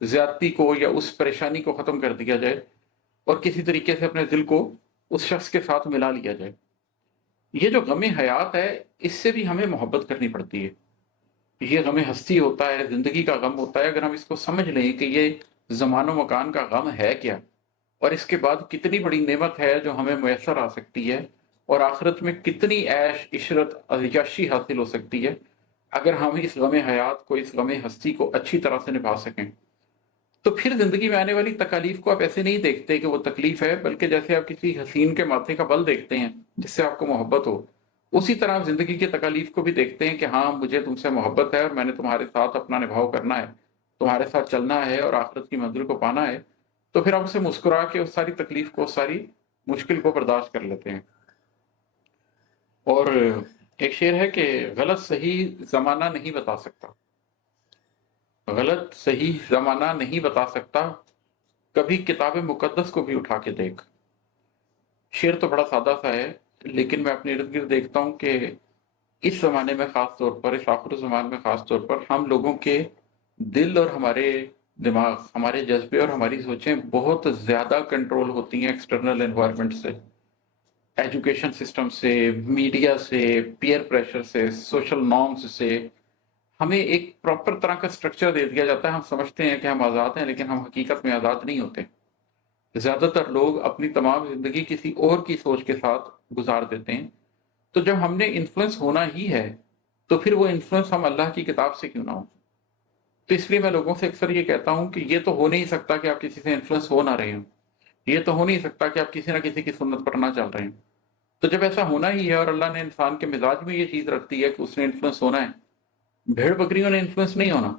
ज़्यादती को या उस परेशानी को ख़त्म कर दिया जाए और किसी तरीके से अपने दिल को उस शख्स के साथ मिला लिया जाए। ये जो गम हयात है, इससे भी हमें मोहब्बत करनी पड़ती है। ये गम हस्ती होता है, ज़िंदगी का गम होता है। अगर हम इसको समझ लें कि ये ज़मान व मकान का गम है क्या और इसके बाद कितनी बड़ी नेमत है जो हमें मुयस्सर आ सकती है और आखिरत में कितनी ऐश, इशरत, अय्याशी हासिल हो सकती है, अगर हम इस गम हयात को, इस गम हस्ती को अच्छी तरह से निभा सकें। तो फिर ज़िंदगी में आने वाली तकालीफ को आप ऐसे नहीं देखते कि वो तकलीफ है, बल्कि जैसे आप किसी हसीन के माथे का बल देखते हैं, जिससे आपको मोहब्बत हो, उसी तरह आप ज़िंदगी की तकालीफ को भी देखते हैं कि हाँ, मुझे तुमसे मोहब्बत है और मैंने तुम्हारे साथ अपना निभाव करना है, तुम्हारे साथ चलना है और आखिरत की मंज़िल को पाना है। तो फिर आप उसे मुस्कुरा के उस सारी तकलीफ को, उस सारी मुश्किल को बर्दाश्त कर लेते हैं। और एक शेर है कि गलत सही ज़माना नहीं बता सकता, गलत सही ज़माना नहीं बता सकता, कभी किताब मुक़द्दस को भी उठा के देख। शेर तो बड़ा सादा-सा है, लेकिन मैं अपने इर्द-गिर्द देखता हूँ कि इस ज़माने में ख़ास तौर पर, इस आखिर-ओ-ज़मान में ख़ास तौर पर हम लोगों के दिल और हमारे दिमाग, हमारे जज़्बे और हमारी सोचें बहुत ज़्यादा कंट्रोल होती हैं एक्सटर्नल एनवायरनमेंट से, एजुकेशन सिस्टम से, मीडिया से, पीयर प्रेशर से, सोशल नॉर्म्स से। हमें एक प्रॉपर तरह का स्ट्रक्चर दे दिया जाता है, हम समझते हैं कि हम आज़ाद हैं, लेकिन हम हकीकत में आज़ाद नहीं होते। ज़्यादातर लोग अपनी तमाम ज़िंदगी किसी और की सोच के साथ गुज़ार देते हैं। तो जब हमने इन्फ्लुएंस होना ही है, तो फिर वो इन्फ्लुएंस हम अल्लाह की किताब से क्यों ना हो? तो इसलिए मैं लोगों से अक्सर ये कहता हूँ कि ये तो हो नहीं सकता कि आप किसी से इन्फ्लुएंस हो ना रहे हों। ये तो हो नहीं सकता कि आप किसी न किसी की सुन्नत पर ना चल रहे हों। तो जब ऐसा होना ही है और अल्लाह ने इंसान के मिज़ाज में ये चीज़ रख दी है कि उसने इन्फ्लुएंस होना है, भेड़-बकरियों ने इन्फ्लुएंस नहीं होना,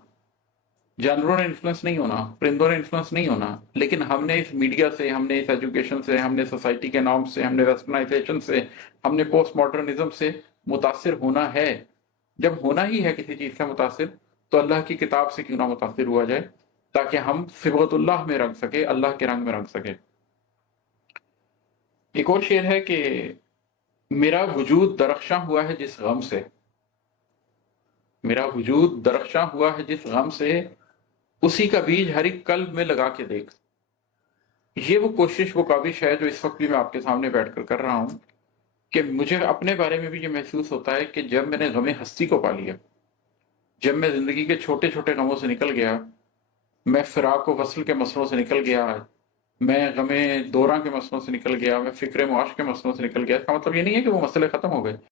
जानवरों ने इन्फ्लुएंस नहीं होना, परिंदों ने इन्फ्लुएंस नहीं होना, लेकिन हमने इस मीडिया से, हमने इस एजुकेशन से, हमने सोसाइटी के नॉर्म्स से, हमने वेस्टर्नाइज़ेशन से, हमने पोस्ट मॉडर्निज़्म से मुतासिर होना है। जब होना ही है किसी चीज़ से मुतासिर, तो अल्लाह की किताब से क्यों ना मुतासिर हुआ जाए, ताकि हम सिबगतुल्लाह में रंग सकें, अल्लाह के रंग में रंग सकें। एक और शेर है कि मेरा वजूद दरख्शां हुआ है जिस गम से, मेरा वजूद दरख्शां हुआ है जिस गम से, उसी का बीज हर एक कल्ब में लगा के देख। ये वो कोशिश, वो काविश है जो इस वक़्त भी मैं आपके सामने बैठकर कर रहा हूँ कि मुझे अपने बारे में भी ये महसूस होता है कि जब मैंने गम हस्ती को पा लिया, जब मैं ज़िंदगी के छोटे-छोटे गमों से निकल गया, मैं फ़िराक़ व वस्ल के मसलों से निकल गया, मैं गमे दौरां के मसलों से निकल गया, मैं फ़िक्र मुआश के मसलों से निकल गया। इसका मतलब ये नहीं है कि वो मसले ख़त्म हो गए।